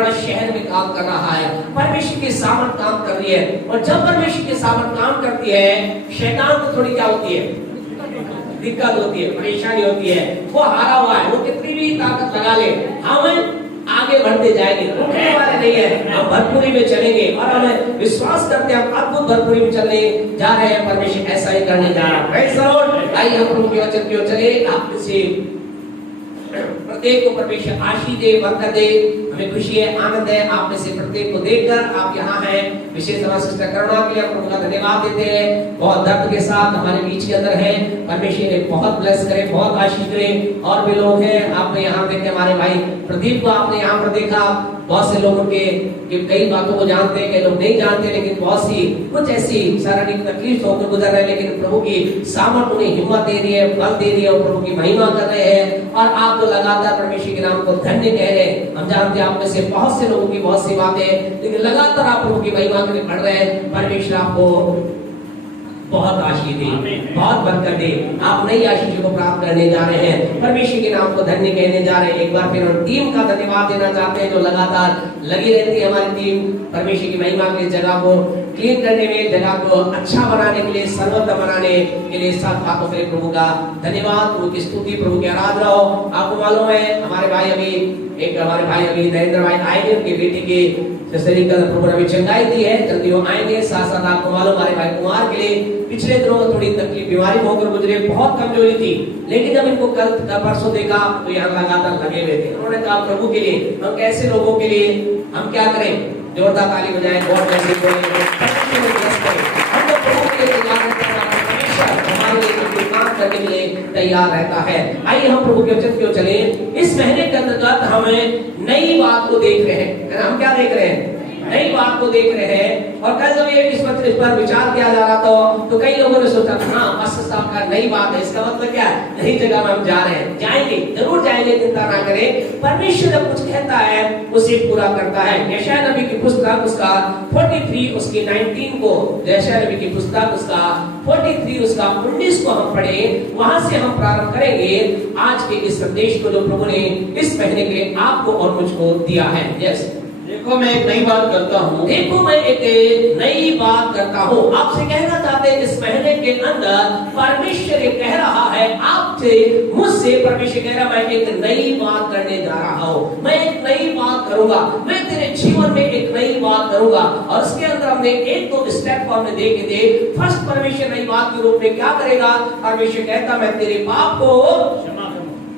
बड़ा शहर में काम कर रहा है, परमेश्वर की सामर्थ काम कर रही है, और जब परमेश्वर की सामर्थ काम करती है, शैतान को थोड़ी क्या होती है, दिक्कत होती है, परेशानी होती है। वो हारा हुआ है, वो कितनी भी ताकत लगा ले, हम आगे बढ़ते जाएंगे, रुकने वाले नहीं है, हम भरपूरी में चलेंगे, और हम विश्वास करते हैं हम अद्भुत भरपूरी में चलने जा रहे हैं। परमेश्वर ऐसा ही करने जा रहा है। Praise the Lord. आइए हम प्रभु के वचन की ओर चले। आप से प्रत्येक को परमेश्वर आशीष दे, बरकत दे। हमें खुशी है, आनंद है आप में से प्रत्येक को देखकर। आप यहाँ हैं, विशेष सिस्टर करुणा के लिए हम प्रभु का धन्यवाद देते हैं। बहुत दर्द के साथ हमारे बीच के अंदर है, परमेश्वर ने बहुत ब्लेस करे, बहुत आशीष दे। और भी लोग हैं, आपने यहाँ देखे, हमारे भाई प्रदीप को आपने यहाँ पर देखा। बहुत से लोगों के कई बातों को जानते हैं, कई लोग नहीं जानते, लेकिन बहुत सी कुछ ऐसी शारीरिक तकलीफ होकर गुजर रहे हैं, लेकिन प्रभु की सामर्थ उन्हें हिम्मत दे रही है, बल दे रही है, और प्रभु की महिमा कर रहे हैं। और आप तो लगातार परमेश्वर के नाम को धन्य कह रहे हैं। हम जानते हैं आप में से बहुत से लोगों की बहुत सी बातें, लेकिन लगातार आप प्रभु की महिमा के लिए बढ़ रहे हैं। परमेश्वर आपको बहुत आशीष दे, बहुत बरकत दे। आप नई आशीषों को प्राप्त करने जा रहे हैं, परमेश्वर के नाम को धन्य कहने जा रहे हैं। एक बार फिर हम टीम का धन्यवाद देना चाहते हैं, जो लगातार लगी रहती है हमारी टीम, परमेश्वर की महिमा के लिए जगह को क्लीन करने में, जगह को अच्छा बनाने के लिए, सर्वोत्तम बनाने के लिए। सब बातों के लिए प्रभु का धन्यवाद, प्रभु की स्तुति, प्रभु की आराधना हो। आपको मालूम है हमारे भाई अभी नरेंद्र भाई आएंगे, उनकी बेटी की शरीर प्रभु ने चंगाई दी है, जल्दी वो आएंगे। साथ साथ आपको मालूम हमारे भाई कुमार के लिए पिछले दिनों थोड़ी तकलीफ, बीमारी होकर गुजरे, बहुत कमजोरी थी, लेकिन जब इनको कल परसों देखा तो यहाँ लगातार लगे हुए थे। उन्होंने कहा प्रभु के लिए, हम कैसे लोगों के लिए हम क्या करें, जोरदार ताली बजाएं, गॉड ब्लेस यू बोलें, हम तो प्रभु के लिए तैयार रहते हैं, हमेशा हमारे लिए काम करने के लिए तैयार रहता है। आइए हम प्रभु के वचन की ओर चले। इस महीने के अंतर्गत हम नई बात को देख रहे हैं। हम क्या देख रहे हैं, नई बात को देख रहे हैं। और कल जब ये इस पर विचार किया जा रहा था, तो कई लोगों ने सोचा हाँ पास्टर साहब का नई बात है, इसका मतलब क्या है, नई जगह में हम जा रहे हैं। जाएंगे, जरूर जाएंगे, चिंता ना करें। परमेश्वर जब कुछ कहता है उसे पूरा करता है। यशायाह नबी की पुस्तक उसका 43 उसकी 19 को, यशायाह नबी की पुस्तक उसका 43 उसका 19 को हम पढ़े, वहां से हम प्रारंभ करेंगे आज के इस संदेश को जो प्रभु ने इस महीने के लिए आपको और मुझको दिया है। यस, देखो मैं एक नई बात करता हूँ, देखो मैं एक नई बात करता हूँ। आपसे कहना चाहते हैं इस महीने के अंदर परमेश्वर ये कह रहा है आपसे, मुझसे परमेश्वर कह रहा है मैं एक नई बात करने जा रहा हूँ, मैं एक नई बात करूंगा, मैं तेरे जीवन में एक नई बात करूंगा। और उसके अंदर हमने एक दो स्टेप को हमने देखे थे। फर्स्ट, परमेश्वर नई बात के रूप में क्या करेगा, परमेश्वर कहता मैं तेरे पाप को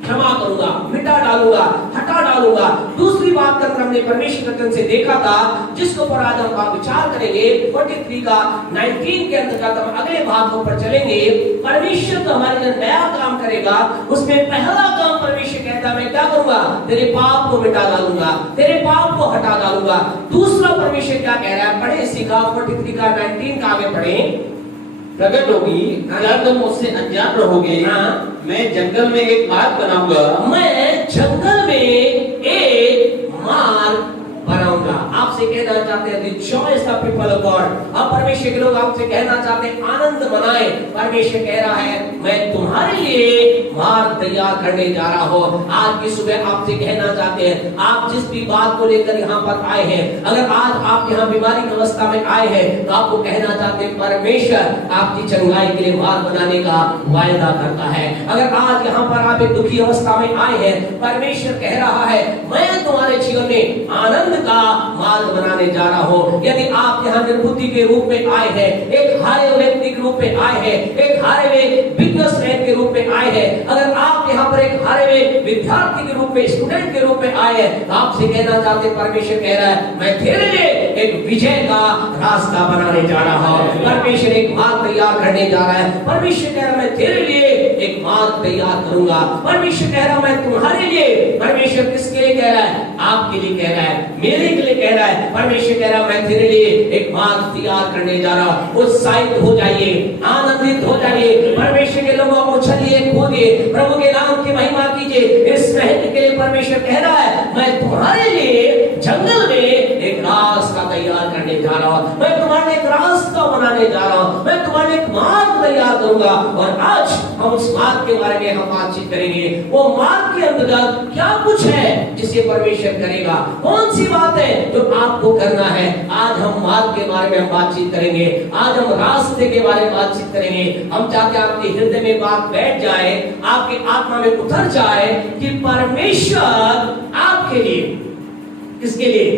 क्षमा करूंगा, मिटा डालूंगा, हटा डालूंगा। दूसरी बात कर हमने परमेश्वर वचन से देखा था, जिसको पर आज हम विचार करेंगे 43 का 19 के अंतर्गत हम अगले भाग के ऊपर चलेंगे। परमेश्वर तो हमारे लिए नया काम करेगा, उसमें पहला काम परमेश्वर कहता मैं क्या करूंगा, तेरे पाप को मिटा डालूंगा, तेरे पाप को हटा डालूंगा। दूसरा परमेश्वर क्या कह रहा है, पढ़े सीखा 43 का 19 का आगे पढ़े। प्रकट होगी जब तुम मुझसे अनजान रहोगे, मैं जंगल में एक मार्ग बनाऊंगा, मैं जंगल में एक मार्ग बनाऊंगा। आपसे कहना चाहते हैं rejoice the people of God. अब परमेश्वर के लोग आपसे कहना चाहते हैं आनंद मनाएं। परमेश्वर कह रहा है मैं तुम्हारे लिए मार्ग तैयार करने जा रहा हूं। आज की सुबह आपसे कहना चाहते हैं, आप जिस भी बात को लेकर यहाँ पर आए हैं, अगर आज आप यहाँ बीमारी की अवस्था में आए हैं, तो आपको कहना चाहते हैं परमेश्वर आपकी चंगाई के लिए मार्ग बनाने का वायदा करता है। अगर आज यहाँ पर आप एक दुखी अवस्था में आए हैं, परमेश्वर कह रहा है मैं तुम्हारे जीवन में आनंद का मार्ग बनाने जा रहा हूं। यदि आप यहाँ निर्बुद्धि के रूप में आए हैं, एक हारे हुए व्यक्ति के रूप में आए हैं, एक हारे हुए बिजनेसमैन के रूप में आए हैं, अगर आप यहाँ पर एक हारे हुए विद्यार्थी के रूप में, स्टूडेंट के रूप में आए हैं, तो आपसे कहना चाहते परमेश्वर कह रहा है मैं तेरे लिए एक विजय का रास्ता बनाने जा रहा हूं। परमेश्वर एक मार्ग तैयार करने जा रहा है। परमेश्वर कह रहा है मैं तेरे लिए एक मार्ग तैयार करूंगा। परमेश्वर कह रहा है मैं तुम्हारे लिए, परमेश्वर किसके लिए कह रहा है, आपके लिए कह रहा है, मेरे के लिए कह रहा है। परमेश्वर कह रहा है मैं तेरे लिए एक मार्ग तैयार करने जा रहा हूं। उत्साहित हो जाइए, आनंदित हो जाइए, परमेश्वर के लोगों को उछलिए, कूदिए, प्रभु के नाम की महिमा कीजिए। इस महीने के लिए परमेश्वर कह रहा है मैं तुम्हारे लिए जंगल में एक रास्ता तैयार करने जा जा रहा हूँ, मैं तुम्हारे लिए एक रास्ता बनाने जा रहा हूँ, मैं तुम्हारे लिए एक मार्ग तैयार करूंगा। और आज हम उस मार्ग के बारे में हम बातचीत करेंगे। वो मार्ग के अंतर्गत क्या कुछ है जिसे परमेश्वर करेगा, कौन सी बात है जो आपको करना है। आज हम मार्ग के बारे में हम बातचीत करेंगे, आज हम रास्ते के बारे में बातचीत करेंगे। हम चाहते हैं आपके हृदय में बात बैठ जाए, आपकी आत्मा में उतर जाए कि परमेश्वर आपके लिए, किसके लिए?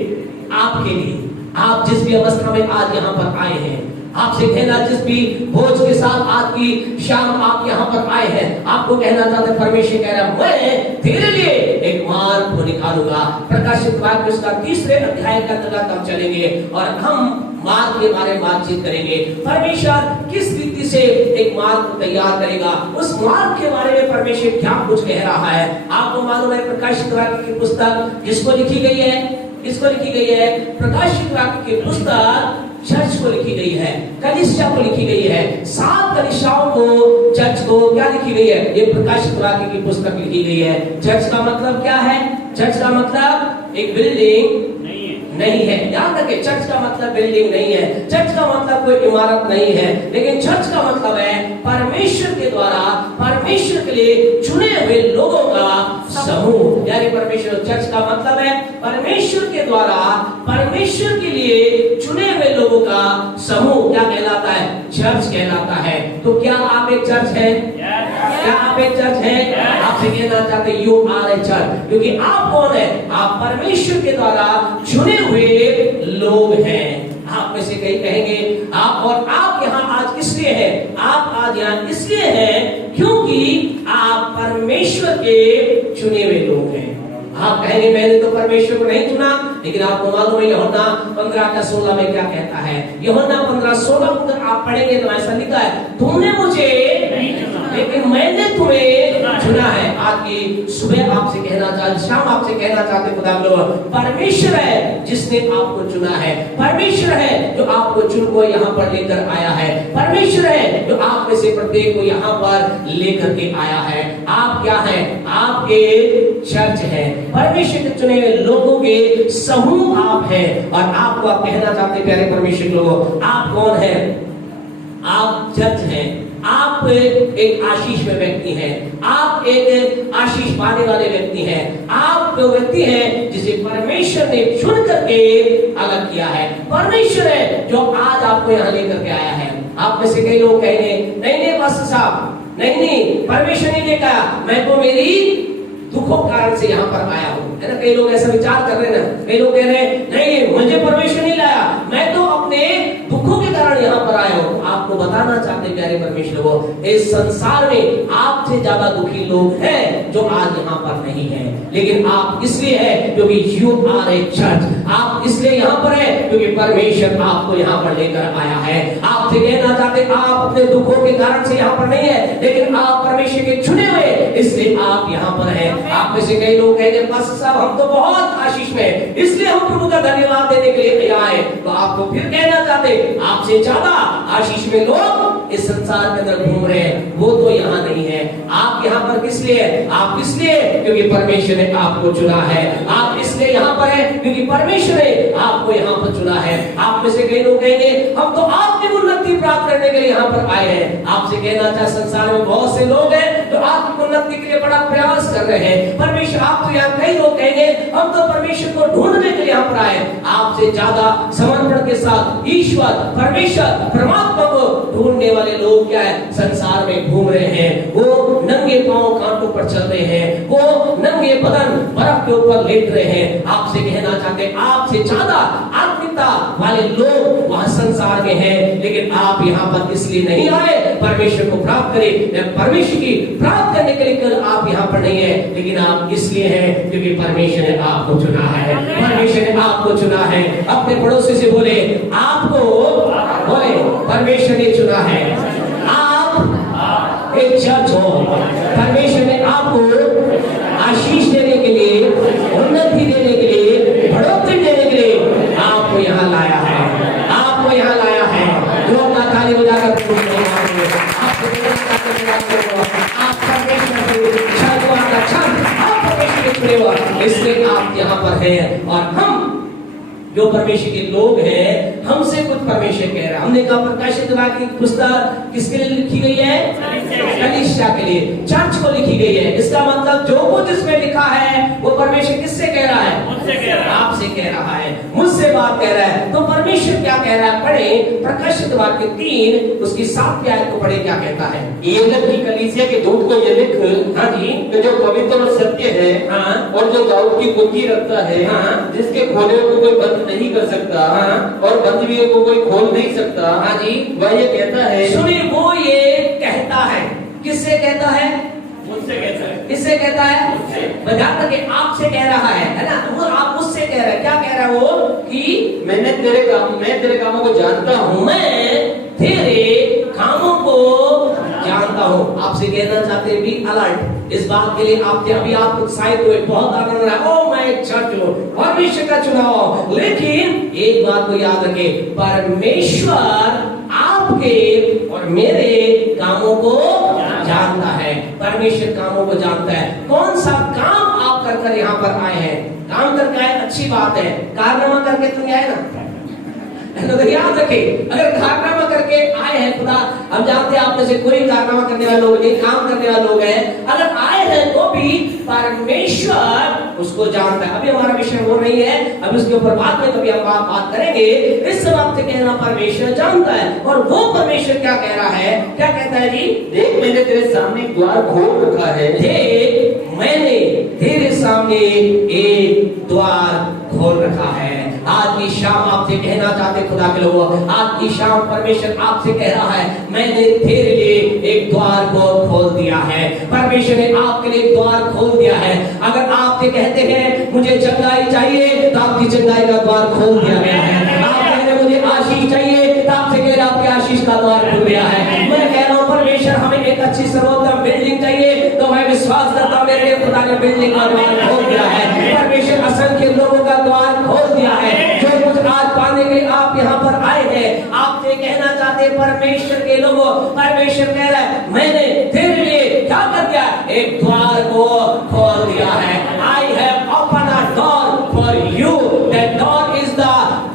आपके लिए। आप जिस भी अवस्था में आज यहाँ पर आए हैं, आपसे कहना, जिस भी बोझ के साथ आज की शाम आप यहाँ पर आए हैं, आपको कहना चाहते हैं, परमेश्वर कह रहा है मैं तेरे लिए एक मार्ग को निकालूंगा। प्रकाशित वाक्य उसका 3 अध्याय का अंतर्गत हम चलेंगे और हम मार्ग के बारे में बातचीत करेंगे। परमेश्वर किस रीति से एक मार्ग को तैयार करेगा, उस मार्ग के बारे में परमेश्वर क्या कुछ कह रहा है। आपको मालूम है प्रकाशित वाक्य की पुस्तक जिसको लिखी गई है, किसको लिखी गई है? प्रकाशित वाक्य की पुस्तक चर्च को लिखी गई है, कलीसिया को लिखी गई है। 7 कलीसियाओं को, चर्च को क्या लिखी गई है? ये प्रकाशित वाक्य की पुस्तक लिखी गई है। चर्च का मतलब क्या है? चर्च का मतलब एक बिल्डिंग नहीं है। याद रखें, चर्च का मतलब बिल्डिंग नहीं है, चर्च का मतलब कोई इमारत नहीं है, लेकिन चर्च का मतलब है परमेश्वर के द्वारा परमेश्वर के लिए चुने हुए लोगों का समूह। यानी परमेश्वर, चर्च का मतलब है परमेश्वर के द्वारा परमेश्वर के लिए चुने हुए लोगों का समूह। क्या कहलाता है? चर्च कहलाता है। तो क्या आप एक चर्च है? क्या आप एक चर्च है? आपसे कहना चाहते यू आर ए चर्च, क्योंकि आप कौन है? आप परमेश्वर के द्वारा चुने हुए लोग हैं। आप में से कई कहेंगे आप, और आप यहाँ आज इसलिए हैं, आप आज यहाँ इसलिए हैं क्योंकि आप परमेश्वर के चुने हुए लोग हैं। आप कहेंगे मैंने तो परमेश्वर को नहीं चुना, लेकिन आपको मालूम है यूहन्ना 15:16 में क्या कहता है? यूहन्ना 15:16 अगर आप पढ़ेंगे तो ऐसा लिखा है, तुमने मुझे नहीं चुना लेकिन मैंने तुम्हें चुना है। आज की सुबह आपसे कहना चाहते, शाम आपसे कहना चाहते खुदा लोग, परमेश्वर है जिसने आपको चुना है, परमेश्वर है जो आपको चुन को यहाँ पर लेकर आया है, परमेश्वर है जो आप में से प्रत्येक को यहाँ पर लेकर के आया है। आप क्या है? आपके चर्च है, परमेश्वर के चुने हुए लोगों के समूह आप हैं। और आपको आप कहना चाहते प्यारे परमेश्वर लोगों, आप कौन है? आप चर्च हैं, आप एक आशीष में व्यक्ति हैं, आप एक आशीष पाने वाले व्यक्ति हैं, आप वो व्यक्ति हैं जिसे परमेश्वर ने चुन करके अलग किया है। परमेश्वर है जो आज आपको यहाँ लेकर के आया है। आप में से कई लोग कहेंगे नहीं पास्टर साहब, नहीं परमेश्वर ने लेकर आया, मैं तो मेरी दुखों कारण से यहाँ पर आया हूँ, है ना। कई लोग ऐसा विचार कर रहे हैं ना, कई लोग कह रहे हैं नहीं मुझे परमेश्वर नहीं लाया, मैं तो अपने दुखों के कारण यहाँ पर आया हूँ। आपको बताना चाहते प्यारे परमेश्वर को, इस संसार में आपसे ज्यादा दुखी लोग हैं जो आज यहाँ पर नहीं है, लेकिन आप इसलिए है क्योंकि यू आर ए चर्च। आप इसलिए यहाँ पर है क्योंकि परमेश्वर आपको यहाँ पर लेकर आया है। आपसे कहना चाहते आप अपने दुखों के कारण से यहाँ पर नहीं है, लेकिन आप परमेश्वर के चुने हुए, इसलिए आप यहाँ पर हैं। आप में से कई लोग कहेंगे बस साहब हम तो बहुत आशीष में, इसलिए हम प्रभु का धन्यवाद देने के लिए आए। तो आपको फिर कहना चाहते आपसे ज्यादा आशीष में लोग इस संसार के अंदर घूम रहे हैं, वो तो यहाँ नहीं है। आप यहाँ पर किस लिए है? आप इसलिए क्योंकि परमेश्वर ने आपको चुना है। आप इसलिए यहाँ पर है क्योंकि परमेश्वर ने आपको यहाँ पर चुना है। आप में से कई लोग कहेंगे हम तो आपकी उन्नति प्राप्त करने के लिए यहाँ पर आए हैं। आपसे कहना चाहे संसार में बहुत से लोग हैं जो आपकी उन्नति के लिए बड़ा प्रयास कर रहे हैं। परमेश्वर, आप तो यहाँ कई लोग कहेंगे हम तो परमेश्वर को ढूंढने के लिए यहाँ पर आए। आपसे ज्यादा समर्पण के साथ ईश्वर परमेश्वर परमात्मा को ढूंढने वाले लोग क्या है? संसार में घूम रहे हैं। वो नंगे पांव कांटों पर चल रहे हैं, वो नंगे बदन बर्फ के ऊपर लेट रहे हैं। आपसे कहना चाहते आपसे ज्यादा आत्मिकता वाले लोग वहां संसार में हैं, लेकिन आप यहाँ पर इसलिए नहीं आए परमेश्वर को प्राप्त करें, परमेश्वर की प्राप्त करने के लिए आप यहाँ पर नहीं है, लेकिन आप इसलिए हैं क्योंकि परमेश्वर ने आपको चुना है। परमेश्वर ने आपको चुना है। अपने पड़ोसी से बोले आपको, बोले परमेश्वर ने चुना है। आप एक चर्च हो, परमेश्वर ने आपको आशीष देने के लिए, उन्नति देने के लिए, बढ़ोतरी देने के लिए आपको यहाँ लाया है। आपको यहाँ लाया है। जो अपना ताली बजाकर इसलिए आप यहाँ पर हैं और हम जो परमेश्वर के लोग हैं, हमसे कुछ परमेश्वर कह रहा है। हमने कहा प्रकाशित वाक्य की पुस्तक किसके लिए लिखी गई है? कलीसिया के लिए, चर्च को लिखी गई है। इसका मतलब जो कुछ इसमें लिखा है वो परमेश्वर किससे कह रहा है? मुझसे कह रहा है, आपसे कह रहा है, मुझसे बात कह रहा है। तो परमेश्वर क्या कह रहा है? पढ़े प्रकाशित वाक्य 3 उसकी 7 आयत को पढ़े, क्या कहता है? एफेस की कलीसिया के दूत को ये लिख, हाँ जी, कि जो पवित्र और सत्य है, हाँ, और जो दाऊद की कुंजी रखता है, हाँ, जिसके खोले को कोई बंद नहीं कर सकता, हाँ, और बंद भी को कोई खोल नहीं सकता, हाँ जी, वह ये कहता है, सुनिए, वो ये कहता है। किससे कहता है? मुझसे कहता है, किससे कहता है? मुझसे। बता करके आपसे कह रहा है ना? वो आप मुझसे कह रहा है। क्या कह रहा है वो? कि मैं तेरे कामों को जानता हूँ, मैं तेरे कामों को जानता हूँ। आपसे कहना चाहते हैं, बी अलर्ट। इस बात के लिए आप अभी आप उत्साहित हुए, बहुत आनंद रहा। ओ मैं एक चर्च हूँ, परमेश्वर का चुनाव। लेकिन एक बात को याद रखें, परमेश्वर आपके और मेरे कामों को जानता है। परमेश्वर कामों को जानता है। कौन सा काम आप कर यहाँ पर आए हैं? काम करके आए, अच्छी बात है। कारनामा करके तो नहीं आए ना? तो याद रखें, अगर कारनामा करके आए हैं, खुदा हम जानते हैं आप में से कोई कारनामा करने वाले लोग नहीं, काम करने वाले लोग हैं। अगर आए हैं तो भी परमेश्वर उसको जानता है। अभी हमारा विषय वो नहीं है, अभी उसके ऊपर बाद में कभी हम बात करेंगे। इस सब आपसे कहना परमेश्वर जानता है। और वो परमेश्वर क्या कह रहा है? क्या कहता है जी? देख मैंने तेरे सामने एक द्वार खोल रखा है, देख मैंने तेरे सामने एक द्वार खोल रखा है। आज की शाम आपसे कहना चाहते खुदा के लोग, आज की शाम परमेश्वर आपसे कह रहा है, मैंने तेरे लिए एक द्वार को खोल दिया है। परमेश्वर ने आपके लिए एक द्वार खोल दिया है। अगर आपसे कहते हैं मुझे चंगाई चाहिए, तो आपकी चंगाई का द्वार खोल दिया गया है। आप कहते हैं मुझे आशीष चाहिए, तो आपसे कह रहे आपके आशीष का द्वार खुल गया है। मैं कह रहा हूँ परमेश्वर हमें एक अच्छी सर्वोत्तम बिल्डिंग चाहिए, तो मैं विश्वास करता हूँ मेरे खुदा ने बिल्डिंग का द्वार खोल दिया है। परमेश्वर असंख्य लोगों का द्वार खोल दिया है। जो कुछ आज पाने के लिए आप यहाँ पर आए हैं, आपसे कहना चाहते परमेश्वर के लोगों, परमेश्वर कह रहा है मैंने तेरे लिए क्या कर दिया? एक द्वार को खोल दिया है। I have open a door for you, that door is the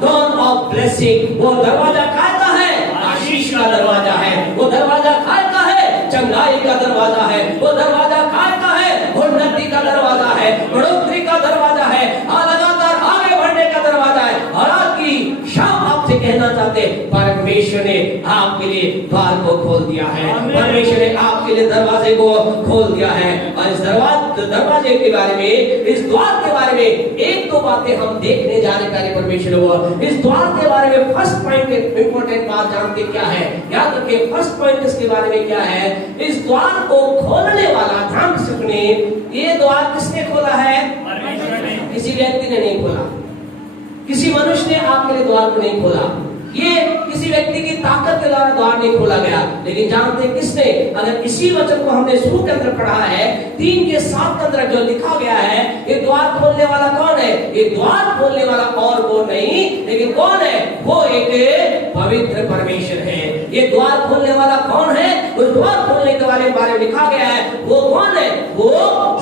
door of blessing. वो दरवाजा काय का है? आशीष का दरवाजा है। वो दरवाजा काय का है? चंगाई का दरवाजा है। वो दरवाजा काय का है? उन्नति का दरवाजा है, बढ़ोतरी का दरवाजा है, लगातार आगे बढ़ने का दरवाजा है। और आज की शाम आपसे कहना चाहते परमेश्वर ने आपके लिए द्वार को खोल दिया है। परमेश्वर ने आपके लिए दरवाजे को खोल दिया है। और इस दरवाजे के बारे में, इस द्वार के बारे में एक दो बातें हम देखने जा रहे हैं। परमेश्वर को इस द्वार के बारे में फर्स्ट पॉइंट, इंपॉर्टेंट बात जानते क्या है? याद रखिए, फर्स्ट पॉइंट इसके बारे में क्या है? इस द्वार को खोलने वाला, ध्यान से सुनिए, ये द्वार किसने खोला है? किसी व्यक्ति ने नहीं खोला, किसी मनुष्य ने आपके लिए द्वार को नहीं खोला। ये किसी व्यक्ति की ताकत के द्वारा द्वार नहीं खोला गया। लेकिन जानते हैं किसने? अगर इसी वचन को हमने शुरू के अंदर पढ़ा है, 3 के 7 के अंदर जो लिखा गया है, ये द्वार खोलने वाला कौन है? ये द्वार खोलने वाला और वो नहीं, लेकिन कौन है? वो एक पवित्र परमेश्वर है। ये द्वार खोलने वाला कौन है? उस द्वार खोलने के बारे में लिखा गया है, वो कौन है? वो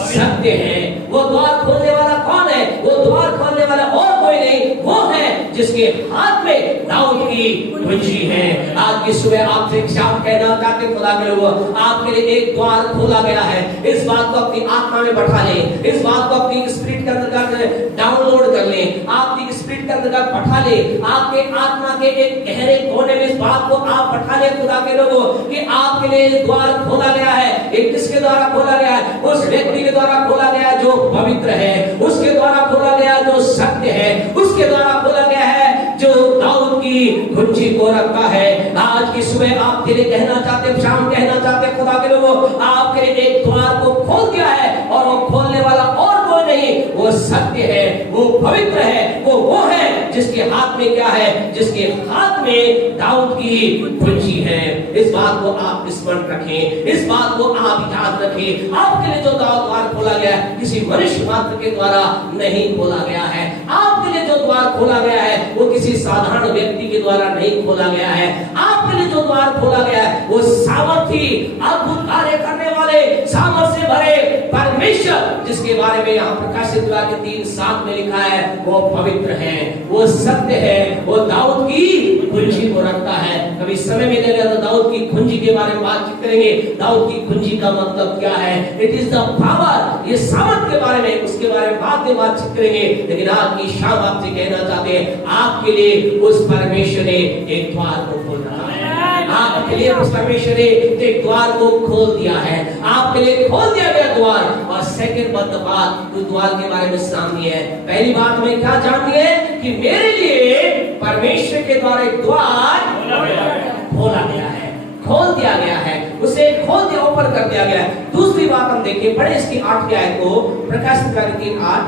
सत्य है। वो द्वार खोलने वाला कौन है? वो द्वार खोलने वाला और कोई नहीं, वो है जिसके हाथ में दाऊद की कुंजी है। आज की सुबह आपसे शाम कहना चाहते खुदा के लोग, आपके लिए एक द्वार खोला गया है। इस बात को अपनी आत्मा में बैठा लें, इस बात को अपनी स्पिरिट के अंदर डाउनलोड कर लें, आपकी स्पिरिट के अंदर बैठा लें, आपके आत्मा के एक गहरे कोने में इस बात को आप बैठा लें खुदा के लोगों कि आपके लिए द्वार खोला गया है। एक किसके द्वारा खोला गया है? उस व्यक्ति के द्वारा खोला गया जो पवित्र है, उसके द्वारा खोला गया जो सत्य है, उसके द्वारा खोला गया है जो दाऊद की कुंजी को रखा है। आज की सुबह आपके लिए कहना चाहते, शाम कहना चाहते खुदा के लोगों, आपके लिए एक द्वार को खोल दिया है। और वो खोलने वाला और कोई नहीं, वो सत्य है, वो पवित्र है, वो है जिसके हाथ में क्या है? जिसके हाथ में दाऊद की कुंजी है। इस बात को आप स्मरण रखें, इस बात को आप याद रखें। आपके लिए जो द्वार खोला गया है, किसी मनुष्य मात्र के द्वारा नहीं खोला गया है। आपके लिए जो द्वार खोला गया है, वो किसी साधारण व्यक्ति के द्वारा नहीं खोला गया है। आपके लिए जो द्वार खोला गया है, वो सामर्थी, अद्भुत कार्य करने वाले, सामर्थ्य से भरे परमेश्वर जिसके बारे में यहाँ प्रकाशित 3:7 में लिखा है, वो पवित्र है, वो सत्य है, वो दाऊद की कुंजी को रखता है। कभी समय मिलेगा तो दाऊद की कुंजी के बारे में बातचीत करेंगे। दाऊद की कुंजी का मतलब क्या है? इट इज द पावर, ये सामर्थ के बारे में, उसके बारे में बाद में बातचीत करेंगे। लेकिन आज की शाम आपसे कहना चाहते हैं, आपके लिए उस परमेश्वर ने एक द्वार को खोल रहा है। आपके लिए उस परमेश्वर ने एक द्वार को खोल दिया है, आपके लिए खोल दिया गया द्वार। और सेकंड बात उस द्वार के बारे में सामने है। पहली बात हमें क्या जाननी है कि मेरे लिए परमेश्वर के द्वारा एक द्वार खोला गया है, खोल दिया गया है, उसे खोल दिया, ओपन कर दिया गया है। दूसरी बात हम देखें, पढ़े इसकी 8वीं आयत को, प्रकाशित 3:8।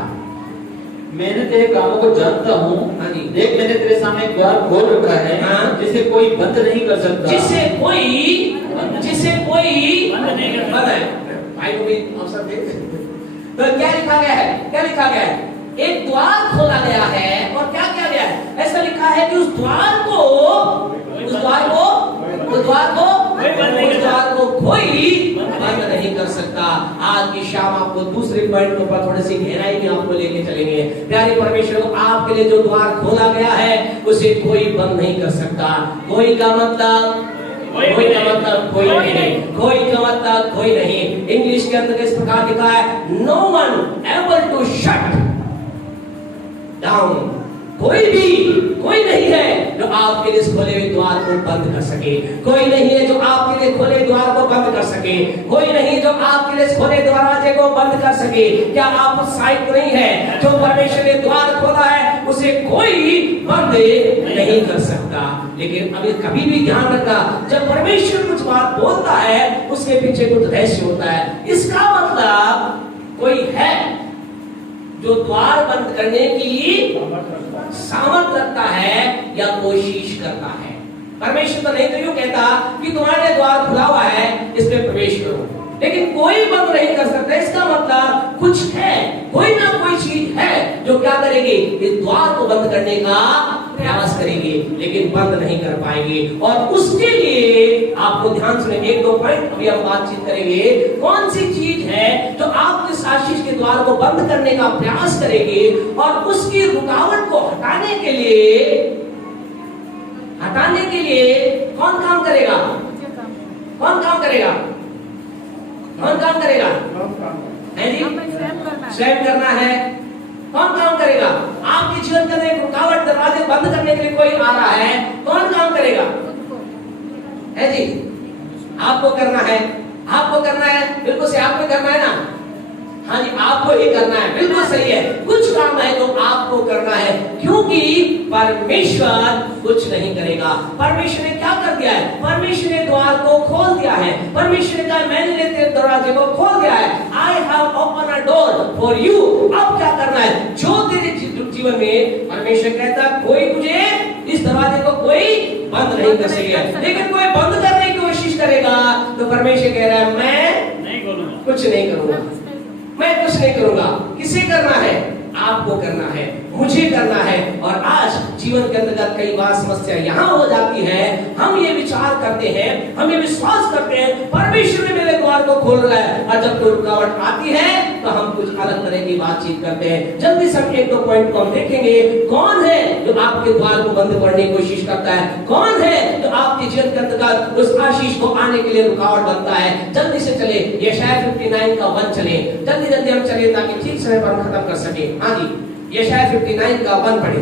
मैंने तेरे कामों को जानता हूँ, देख मैंने तेरे सामने एक द्वार खोल रखा है, जिसे कोई बंद नहीं कर सकता, जिसे कोई बंद नहीं कर सकता। भाई को भी अवसर दे। तो क्या लिखा गया है? क्या लिखा गया है? एक द्वार खोला गया है, और क्या किया गया है? ऐसा लिखा है कि उस द्वार को कोई बंद नहीं कर सकता। आज की शाम आपको दूसरे पॉइंट के ऊपर थोड़ी सी गहराई में आपको लेके चलेंगे। प्यारे परमेश्वर को, आपके लिए जो द्वार खोला गया है उसे कोई बंद नहीं कर सकता। कोई का मतलब कोई का मतलब कोई नहीं, कोई का मतलब कोई नहीं। इंग्लिश के अंदर इस प्रकार लिखा है, no one able to shut down. कोई नहीं है जो आपके लिए खोले हुए द्वार को बंद कर सके। कोई नहीं है जो आपके लिए खोले द्वार को बंद कर सके। कोई नहीं जो आपके लिए खोले दरवाजे को बंद कर सके। क्या आप साइड नहीं है? जो परमेश्वर ने द्वार खोला है उसे कोई बंद नहीं कर सकता। लेकिन अभी कभी भी ध्यान रखना, जब परमेश्वर कुछ बात बोलता है उसके पीछे कुछ रहस्य होता है। इसका मतलब कोई है जो द्वार बंद करने की सामर्थ रखता है या कोशिश करता है। परमेश्वर तो नहीं तो यूं कहता कि तुम्हारे द्वार खुला हुआ है, इसमें प्रवेश करो, लेकिन कोई बंद नहीं कर सकता। इसका मतलब कुछ है, कोई ना कोई चीज है जो क्या करेगी? इस द्वार को बंद करने का प्रयास करेगी, लेकिन बंद नहीं कर पाएगी। और उसके लिए आपको ध्यान से 1-2 पॉइंट अभी हम बातचीत करेंगे। कौन सी चीज है जो आपके आशीष के द्वार को बंद करने का प्रयास करेगी, और उसकी रुकावट को हटाने के लिए कौन काम करेगा? कौन काम करेगा? कौन काम करेगा? है जी, स्वयं करना है। कौन काम करेगा? आपके जीवन के अंदर रुकावट, दरवाजे बंद करने के लिए कोई आ रहा है, कौन काम करेगा? है जी, आपको करना है, आपको करना है, बिल्कुल से आपको करना है ना। हाँ जी, आपको ही करना है, बिल्कुल सही है। कुछ काम है तो आपको करना है, क्योंकि परमेश्वर कुछ नहीं करेगा। परमेश्वर ने क्या कर दिया है? परमेश्वर ने द्वार को खोल दिया है। परमेश्वर ने कहा, मैंने तेरे दरवाजे को खोल दिया है। I have open a door for you. अब क्या करना है? जो तेरे जीवन में परमेश्वर कहता है, कोई तुझे इस दरवाजे को कोई बंद नहीं कर सकेगा, लेकिन कोई बंद करने की कोशिश करेगा तो परमेश्वर कह रहा है, मैं नहीं करूंगा, कुछ नहीं करूंगा, मैं कुछ नहीं करूंगा। किसे करना है? आपको करना है, मुझे करना है। और आज जीवन के अंतर्गत कई बार समस्या यहाँ हो जाती है, हम ये विचार करते हैं, हम ये विश्वास करते हैं परमेश्वर ने मेरे द्वार को खोल रहा है, और जब कोई रुकावट आती है तो हम कुछ अलग तरह की बातचीत करते हैं। जल्दी से 1-2 पॉइंट को हम देखेंगे। कौन है जो आपके द्वार को बंद करने की कोशिश करता है? कौन है जो आपके जीवन के अंतर्गत उस आशीष को आने के लिए रुकावट बनता है? जल्दी से चले, यशायाह 59 का 1 चले, जल्दी जल्दी हम चले ताकि ठीक समय पर हम खत्म कर सके। हाँ जी, यशायाह 59 का 1 पढ़े।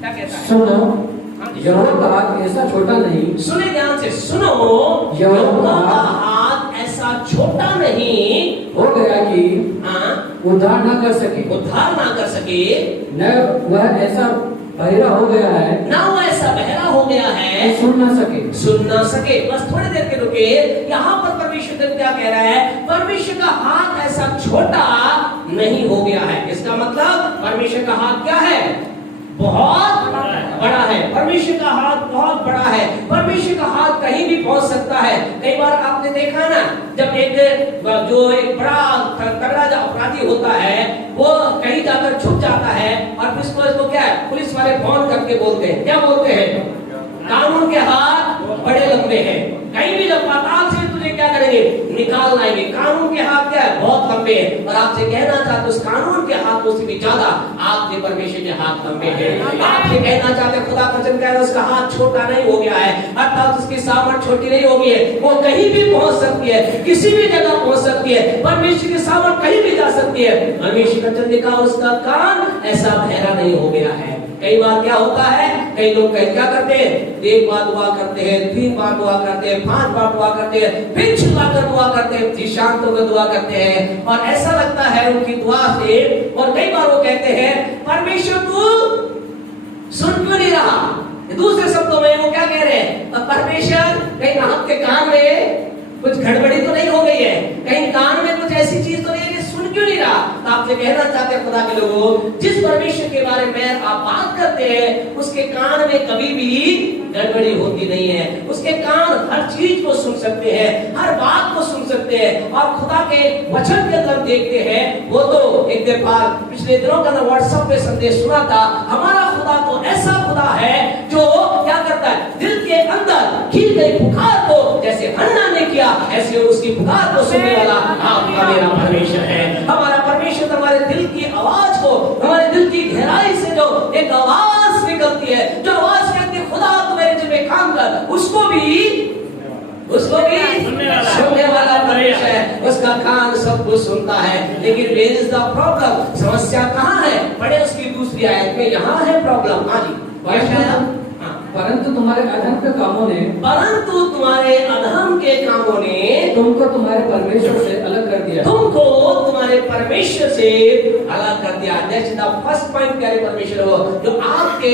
क्या कहता है? सुनो, यहोवा का हाथ ऐसा छोटा नहीं। सुने ध्यान से, सुनो, यहोवा का हाथ ऐसा छोटा नहीं हो गया कि उद्धार ना कर सके, न वह ऐसा बहरा हो गया है, ना वो ऐसा बहरा हो गया है सुन ना सके। बस थोड़ी देर के रुके। यहाँ पर परमेश्वर क्या कह रहा है? परमेश्वर का हाथ ऐसा छोटा नहीं हो गया है। इसका मतलब परमेश्वर का हाथ क्या है? बहुत बड़ा है। परमेश्वर का हाथ बहुत बड़ा है। परमेश्वर का हाथ कहीं भी पहुंच सकता है। कई बार आपने देखा ना, जब एक बड़ा तगड़ा जो अपराधी होता है वो कहीं जाकर छुप जाता है, और फिर इसको क्या है, पुलिस वाले फोन करके बोलते हैं, क्या बोलते हैं? कानून के हाथ बड़े लंबे हैं, कहीं भी लग पाता कानून आएंगे। कानून के हाथ क्या है? बहुत लंबे हैं। और आपसे कहना चाहते उस कानून के हाथों से भी ज्यादा आपके परमेश्वर के हाथ लंबे हैं। आपसे कहना चाहते खुदा का वचन कह रहा है उसका हाथ छोटा नहीं हो गया है, अर्थात उसकी सामर्थ छोटी नहीं हो गई है। वो कहीं भी पहुंच सकती है, किसी भी जगह पहुंच सकती है। परमेश्वर की सामर्थ कहीं भी जा सकती है। परमेश्वर का वचन लिखा उसका कान ऐसा बहरा नहीं हो गया है। कई बार क्या होता है, कई लोग क्या करते हैं, एक बार दुआ करते हैं, 3 बार दुआ करते हैं, 5 बार दुआ करते हैं, फिर छिपाकर दुआ करते हैं, फिर शांत होकर दुआ करते हैं, और ऐसा लगता है उनकी दुआ से। और कई बार वो कहते हैं परमेश्वर तू सुन क्यों नहीं रहा। दूसरे शब्दों में वो क्या कह रहे हैं, परमेश्वर कहीं आपके कान में कुछ गड़बड़ी तो नहीं हो गई है, कहीं कान में कुछ ऐसी चीज तो नहीं है कि सुन क्यों नहीं रहा। तो आपसे कहना चाहते हैं खुदा के लोगों, जिस परमेश्वर के बारे में आप बात करते हैं उसके कान में कभी भी गड़बड़ी होती नहीं है। उसके कान हर चीज को सुन सकते हैं, हर बात को सुन सकते हैं। और खुदा के वचन के अंदर देखते हैं, वो तो एक दिन बाद पिछले दिनों का व्हाट्सएप पे संदेश सुना था, हमारा खुदा तो ऐसा खुदा है जो क्या करता है, दिल के अंदर की गई पुकार को जैसे हन्ना ने किया ऐसे उसकी पुकार को सुनने वाला आपका मेरा परमेश्वर है। हमारा परमेश्वर हमारे दिल की आवाज को, हमारे दिल की गहराई से जो एक आवाज निकलती है, जो आवाज कहती है खुदा तू मेरे दिल में काम कर, उसको भी सुनने वाला परमेश्वर है। उसका कान सब कुछ सुनता है। लेकिन वेयर इज द प्रॉब्लम, समस्या कहाँ है? पढ़े उसकी दूसरी आयत में, यहाँ है प्रॉब्लम। हाँ जी, परंतु तुम्हारे अधर्म के कामों ने, परंतु तुम्हारे अधर्म के कामों ने तुमको तुम्हारे परमेश्वर से अलग कर दिया, तुमको तुम्हारे परमेश्वर से अलग कर दिया। नेक्स्ट द फर्स्ट पॉइंट प्यारे परमेश्वर हो, जो आपके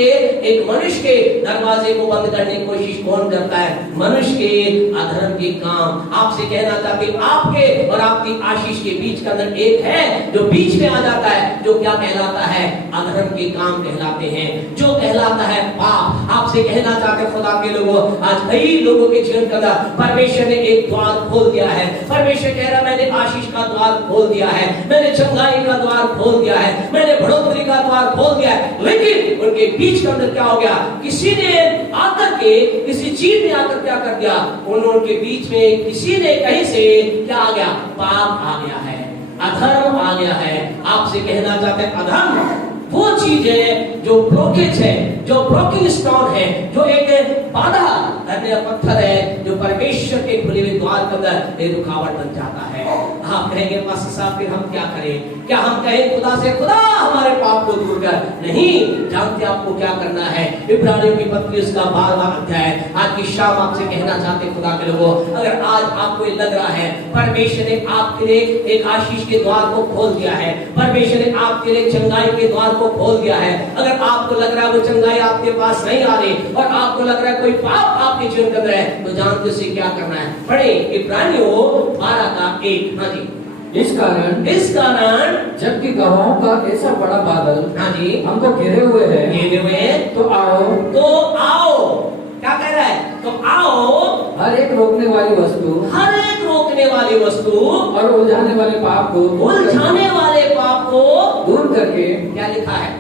एक मनुष्य के दरवाजे को बंद करने की कोशिश कौन करता है? मनुष्य के अधर्म के काम। आपसे कहना था कि आपके और आपकी आशीष के बीच के अंदर एक है जो बीच में आ जाता है, जो क्या कहलाता है? अधर्म के काम कहलाते हैं, जो कहलाता है पाप। आपसे कहना चाहते खुदा के लोगों, आज कई लोगों के जीवन के अंदर परमेश्वर ने एक द्वार खोल दिया है। परमेश्वर कह रहा मैंने आशीष का द्वार खोल दिया है, मैंने चंगाई का द्वार खोल दिया है, मैंने बढ़ोतरी का द्वार खोल दिया है। लेकिन उनके बीच के अंदर क्या हो गया? किसी ने आकर के, किसी चीज ने आकर क्या कर दिया? उनके बीच में किसी ने कहीं से क्या आ गया? पाप आ गया है, अधर्म आ गया है। आपसे कहना चाहते हैं अधर्म वो चीज है जो ब्लॉकेज है, जो ब्रोकिंग स्टोन है, जो एक बाधा करने पत्थर है, जो परमेश्वर के खुले हुए द्वार के अंदर एक रुकावट बन जाता है। आप कहेंगे पास्टर साहब फिर हम क्या करें? क्या हम कहें खुदा से खुदा हमारे पाप को दूर कर? नहीं, जानते आपको क्या करना है? इब्रानियों की पत्री उसका 12वां अध्याय। आज की शाम आपसे कहना चाहते खुदा के लोगों, अगर आज आपको लग रहा है परमेश्वर ने आपके लिए एक आशीष के द्वार को खोल दिया है, परमेश्वर ने आपके लिए चंगाई के द्वार को खोल दिया है, अगर आपको लग रहा है वो चंगाई आपके पास नहीं आ रही और आपको लग रहा है कोई पाप आपके जीवन के अंदर है, तो जानते उसे क्या करना है? पढ़े इब्रानियों 12:1। हाँ जी, इस कारण जबकि गवाहों का ऐसा बड़ा बादल, हाँ जी, हमको घेरे हुए है, तो आओ। क्या कह रहा है? तो आओ, हर एक रोकने वाली वस्तु और उलझाने वाले पाप को दूर करके, क्या लिखा है?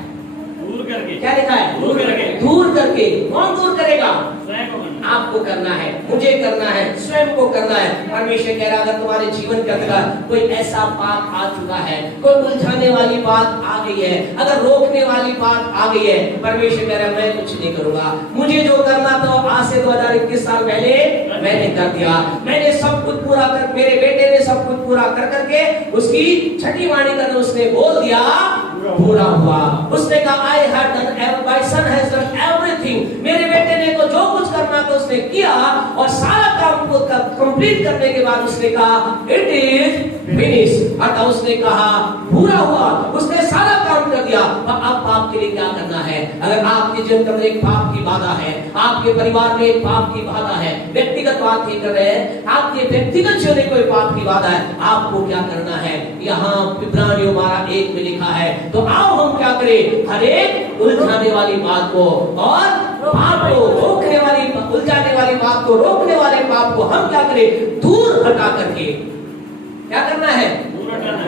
दूर करके। क्या लिखा है? दूर करके। दूर करके। कौन दूर करेगा? स्वयं को करना। आपको करना है, मुझे करना है, स्वयं को करना है। परमेश्वर कह रहा है अगर तुम्हारे जीवन के अंदर कोई ऐसा पाप आ चुका है, कोई उलझाने वाली बात आ गई है, अगर रोकने वाली बात आ गई है, परमेश्वर कह रहा है मैं कुछ नहीं करूंगा। मुझे जो करना था आज से 2021 साल पहले मैंने कर दिया। मैंने सब कुछ पूरा कर, मेरे बेटे ने सब कुछ पूरा कर करके उसकी छठी वाणी करके उसने बोल दिया पूरा हुआ। उसने कहा I have done, my son has done everything. मेरे बेटे ने तो जो कुछ करना था उसने किया और सारा काम को कंप्लीट करने के बाद उसने कहा इट इज फिनिश, अर्थात उसने कहा पूरा हुआ। उसने सारा काम कर दिया। अब पाप के लिए क्या करना है? अगर आपके जीवन में एक पाप की बाधा है, आपके परिवार में एक पाप की बाधा है, व्यक्तिगत बात ही कर रहे हैं, आपके व्यक्तिगत जीवन में कोई पाप की बाधा है, आपको क्या करना है? यहाँ इब्रानियों 12:1 में लिखा है तो आओ हम क्या करें? हर एक उलझाने वाली बात को और पाप को रोकने वाली, उलझाने वाली बात को रोकने वाले पाप को हम क्या करें? दूर हटा करके क्या करना है? दूर हटाना